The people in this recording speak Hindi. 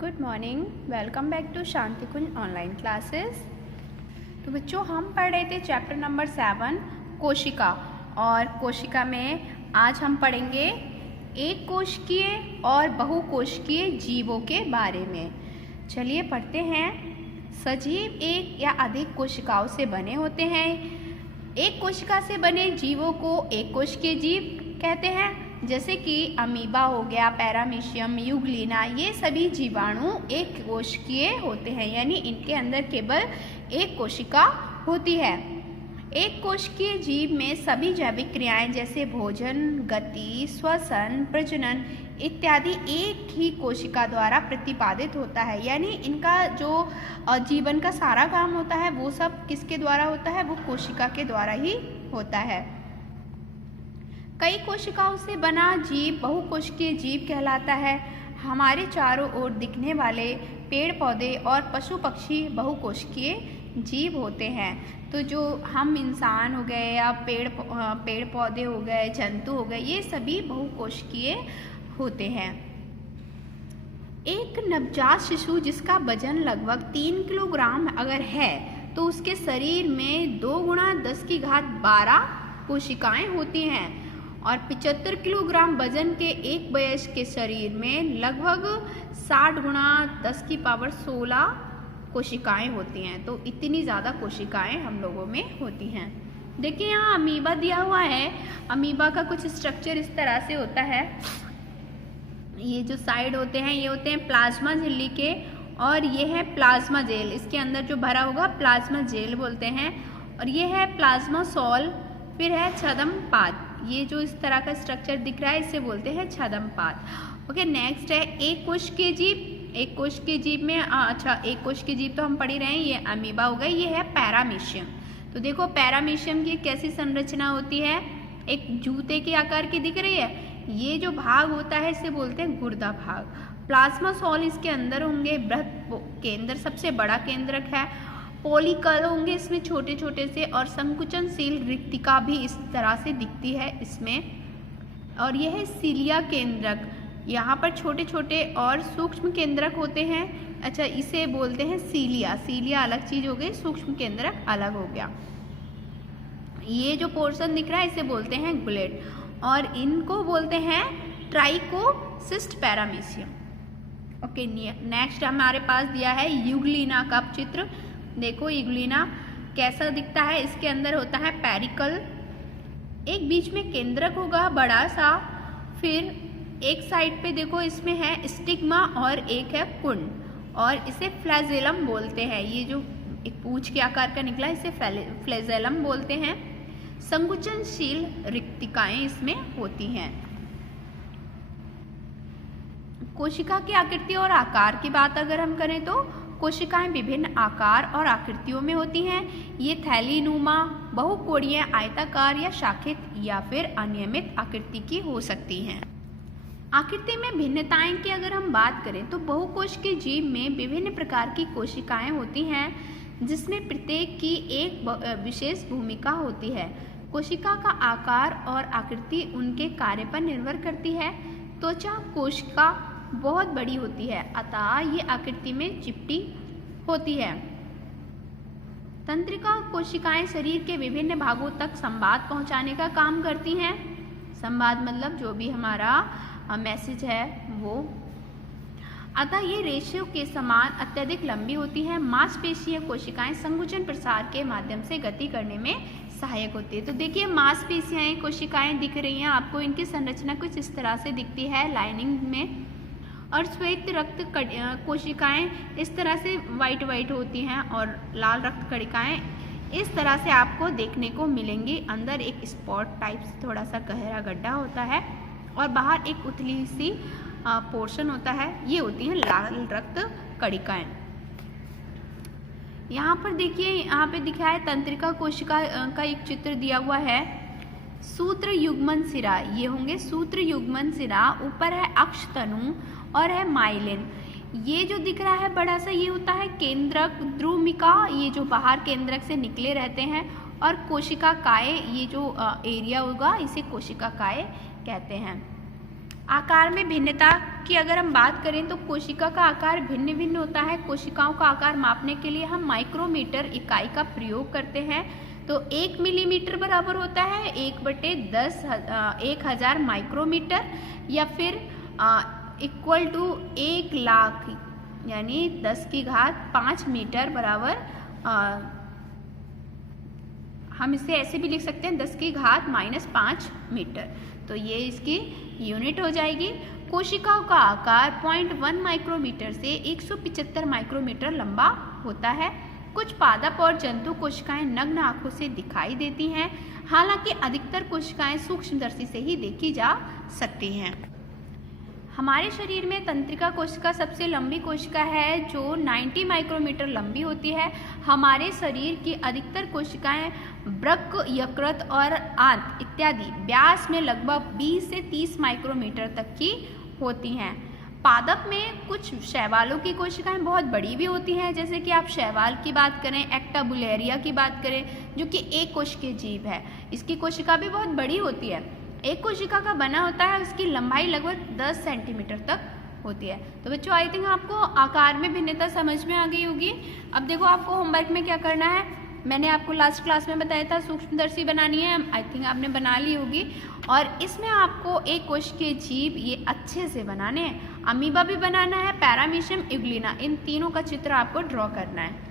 Good morning, welcome back to Shanti Kunj online classes. तो बच्चों, हम पढ़ रहे थे चैप्टर नंबर 7 कोशिका। और कोशिका में आज हम पढ़ेंगे एक कोशिकीय और बहुकोशिकीय जीवों के बारे में। चलिए पढ़ते हैं। सजीव एक या अधिक कोशिकाओं से बने होते हैं। एक कोशिका से बने जीवों को एक कोशिकीय जीव कहते हैं, जैसे कि अमीबा हो गया, पैरामीशियम, यूग्लिना। ये सभी जीवाणु एक कोशिकीय होते हैं, यानी इनके अंदर केवल एक कोशिका होती है। एक कोशिकीय जीव में सभी जैविक क्रियाएं जैसे भोजन, गति, श्वसन, प्रजनन इत्यादि एक ही कोशिका द्वारा प्रतिपादित होता है। यानी इनका जो जीवन का सारा काम होता है वो सब किसके द्वारा होता है? वो कोशिका के द्वारा ही होता है। कई कोशिकाओं से बना जीव बहुकोशिकीय जीव कहलाता है। हमारे चारों ओर दिखने वाले पेड़ पौधे और पशु पक्षी बहुकोशिकीय जीव होते हैं। तो जो हम इंसान हो गए या पेड़ पौधे हो गए, जंतु हो गए, ये सभी बहुकोशिकीय होते हैं। एक नवजात शिशु जिसका वजन लगभग 3 किलोग्राम अगर है तो उसके शरीर में 2 गुणा 10 की घात 12 कोशिकाएं होती हैं। और 75 किलोग्राम वजन के एक वयस्क के शरीर में लगभग 60 गुणा 10 की पावर 16 कोशिकाएं होती हैं। तो इतनी ज़्यादा कोशिकाएं हम लोगों में होती हैं। देखिए यहाँ अमीबा दिया हुआ है। अमीबा का कुछ स्ट्रक्चर इस तरह से होता है। ये जो साइड होते हैं ये होते हैं प्लाज्मा झिल्ली के, और ये है प्लाज्मा जेल। इसके अंदर जो भरा होगा प्लाज्मा जेल बोलते हैं। और ये है प्लाज्मा सॉल, फिर है छद्म पाद। ये जो इस तरह का स्ट्रक्चर दिख रहा है इसे बोलते हैं छद्म पाद। ओके, नेक्स्ट है एक कोशिकीय जीव। एक कोशिकीय जीव में एक कोशिकीय जीव तो हम पढ़ ही रहे हैं, ये अमीबा हो गई। ये है पैरामीशियम। तो देखो पैरामीशियम की कैसी संरचना होती है, एक जूते के आकार की दिख रही है। ये जो भाग होता है इसे बोलते हैं गुर्दा भाग। प्लाज्मा सॉल इसके अंदर होंगे, बृहद केंद्र सबसे बड़ा केंद्रक है। पॉलीकल होंगे इसमें छोटे छोटे से, और संकुचनशील रिक्तिका भी इस तरह से दिखती है इसमें। और यह है सीलिया केंद्रक। यहाँ पर छोटे छोटे और सूक्ष्म केंद्रक होते हैं। अच्छा, इसे बोलते हैं सीलिया। सीलिया अलग चीज हो गई, सूक्ष्म केंद्रक अलग हो गया। ये जो पोर्शन दिख रहा है इसे बोलते हैं गुलेट, और इनको बोलते हैं ट्राइकोसिस्ट पैरामीशियम। ओके, नेक्स्ट हमारे पास दिया है यूग्लिना का चित्र। देखो यूग्लिना कैसा दिखता है। इसके अंदर होता है पेरिकल, एक बीच में केंद्रक होगा बड़ा सा, फिर एक साइड पे देखो इसमें है स्टिग्मा और एक है कुंड, और इसे फ्लैजेलम बोलते हैं। ये जो एक पूंछ के आकार का निकला इसे फ्लैजेलम बोलते हैं। संकुचनशील रिक्तिकाएं इसमें होती हैं। कोशिका की आकृति और आकार की बात अगर हम करें तो कोशिकाएं विभिन्न आकार और आकृतियों में होती हैं। ये थैलीनुमा, बहुकोणीय, आयताकार या शाखित या फिर अनियमित आकृति की हो सकती हैं। आकृति में भिन्नताएं की अगर हम बात करें तो बहुकोशिकीय जीव में विभिन्न प्रकार की कोशिकाएं होती हैं, जिसमें प्रत्येक की एक विशेष भूमिका होती है। कोशिका का आकार और आकृति उनके कार्य पर निर्भर करती है। त्वचा कोशिका बहुत बड़ी होती है, अतः ये आकृति में चिपटी होती है। तंत्रिका कोशिकाएं शरीर के विभिन्न भागों तक संवाद पहुंचाने का काम करती हैं। संवाद मतलब जो भी हमारा मैसेज है वो। अतः ये रेशों के समान अत्यधिक लंबी होती है। मांसपेशीय कोशिकाएं संकुचन प्रसार के माध्यम से गति करने में सहायक होती है। तो देखिए मांसपेशियां कोशिकाएं दिख रही हैं आपको, इनकी संरचना कुछ इस तरह से दिखती है लाइनिंग में। और श्वेत रक्त कोशिकाएं इस तरह से वाइट होती हैं, और लाल रक्त कणिकाएं इस तरह से आपको देखने को मिलेंगी। अंदर एक स्पॉट टाइप से थोड़ा सा गहरा गड्ढा होता है, और बाहर एक उथली सी पोर्शन होता है। ये होती हैं लाल रक्त कणिकाएं। यहाँ पर देखिए, यहाँ पे दिखा है तंत्रिका कोशिका का एक चित्र दिया हुआ है। सूत्र युग्मन सिरा, ये होंगे सूत्र युग्मन सिरा। ऊपर है अक्ष तनु और है माइलिन। ये जो दिख रहा है बड़ा सा, ये होता है केंद्रक द्रुमिका, ये जो बाहर केंद्रक से निकले रहते हैं। और कोशिका काय, ये जो एरिया होगा इसे कोशिका काय कहते हैं। आकार में भिन्नता की अगर हम बात करें तो कोशिका का आकार भिन्न भिन्न होता है। कोशिकाओं का आकार मापने के लिए हम माइक्रोमीटर इकाई का प्रयोग करते हैं। तो 1 मिलीमीटर बराबर होता है 1/10,000 माइक्रोमीटर, या फिर इक्वल टू 1 लाख यानी 10⁵ मीटर बराबर, हम इसे ऐसे भी लिख सकते हैं 10⁻⁻5 मीटर। तो ये इसकी यूनिट हो जाएगी। कोशिकाओं का आकार 0.1 माइक्रोमीटर से 175 माइक्रोमीटर लंबा होता है। कुछ पादप और जंतु कोशिकाएं नग्न आंखों से दिखाई देती हैं, हालांकि अधिकतर कोशिकाएं सूक्ष्मदर्शी से ही देखी जा सकती हैं। हमारे शरीर में तंत्रिका कोशिका सबसे लंबी कोशिका है जो 90 माइक्रोमीटर लंबी होती है। हमारे शरीर की अधिकतर कोशिकाएं वृक्क, यकृत और आंत इत्यादि व्यास में लगभग 20 से 30 माइक्रोमीटर तक की होती हैं। पादप में कुछ शैवालों की कोशिकाएं बहुत बड़ी भी होती हैं, जैसे कि आप शैवाल की बात करें, एक्टाबुलेरिया की बात करें, जो कि एक कोशिकीय जीव है। इसकी कोशिका भी बहुत बड़ी होती है। एक कोशिका का बना होता है, उसकी लंबाई लगभग 10 सेंटीमीटर तक होती है। तो बच्चों आई थिंक आपको आकार में भिन्नता समझ में आ गई होगी। अब देखो आपको होमवर्क में क्या करना है, मैंने आपको लास्ट क्लास में बताया था सूक्ष्मदर्शी बनानी है, आई थिंक आपने बना ली होगी। और इसमें आपको एक कोशिकीय जीव ये अच्छे से बनाने हैं। अमीबा भी बनाना है, पैरामीशियम, यूग्लिना, इन तीनों का चित्र आपको ड्रॉ करना है।